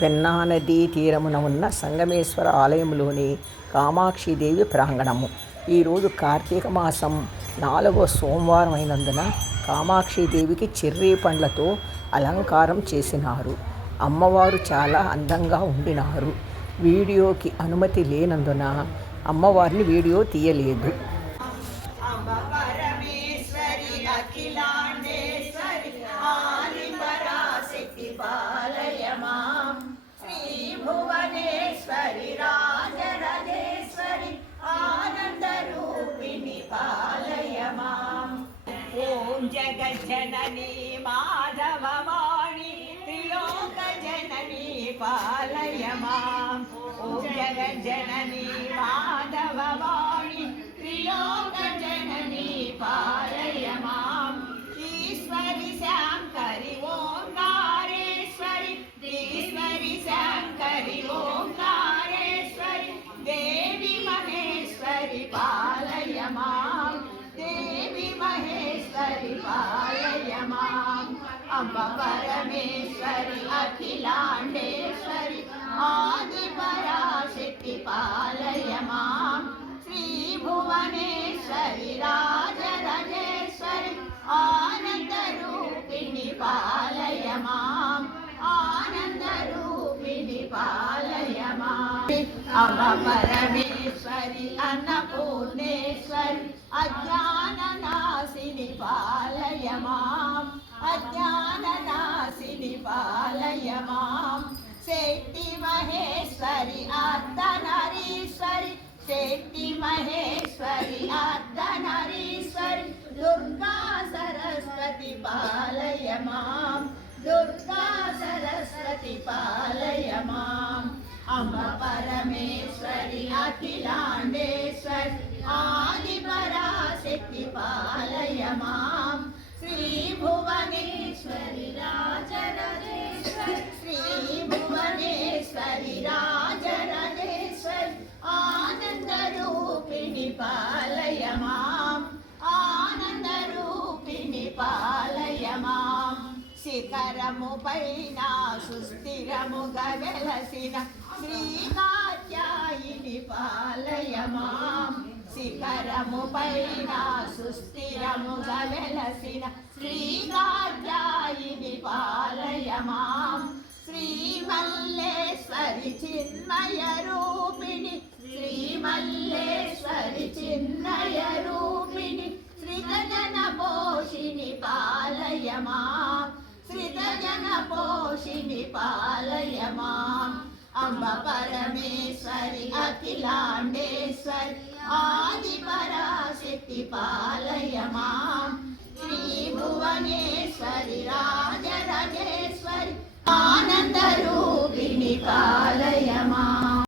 పెన్నా నదీ తీరమున ఉన్న సంగమేశ్వర ఆలయంలోని కామాక్షిదేవి ప్రాంగణము. ఈరోజు కార్తీక మాసం నాలుగవ సోమవారం అయినందున కామాక్షిదేవికి చెర్రీ పండ్లతో అలంకారం చేసినారు. అమ్మవారు చాలా అందంగా ఉండినారు. వీడియోకి అనుమతి లేనందున అమ్మవారిని వీడియో తీయలేదు. అఖిలాండేశ్వరి పరాశక్తి జగజ్జనని మాధవవాణి త్రిలోక జనని పాలయ మాం ఓం జగజ్జనని మాధవవాణి మహేశ్వరి పాలయ మాం అంబ పరమేశ్వరి అఖిలాండేశ్వరి ఆది పరాశక్తి పాలయ మాం శ్రీ భువనేశ్వరి రాజరాజేశ్వరి ఆనంద రూపిణి పాలయ మాం ఆనంద రూపిణి పాలయ మాం శక్తి మహేశ్వరి అర్ధనరీశ్వరి శక్తి మహేశ్వరి అర్ధనరీశ్వరి దుర్గా సరస్వతి పాలయ మాం దుర్గా సరస్వతి పాలయ మాం అంబ పరమేశ్వరి అఖిలాండేశ్వరి ఆది పరాశక్తి శిఖరము పైన సుస్థిరముగా వెలసిన శ్రీకాత్యాయిని పాలయమా. శిఖరము పైన సుస్థిరముగా వెలసిన శ్రీకా సంతోషిని పాలయమా? అంబ పరమేశ్వరి అఖిలాండేశ్వరి ఆది పరాశక్తి పాలయమా? శ్రీ భువనేశ్వరి రా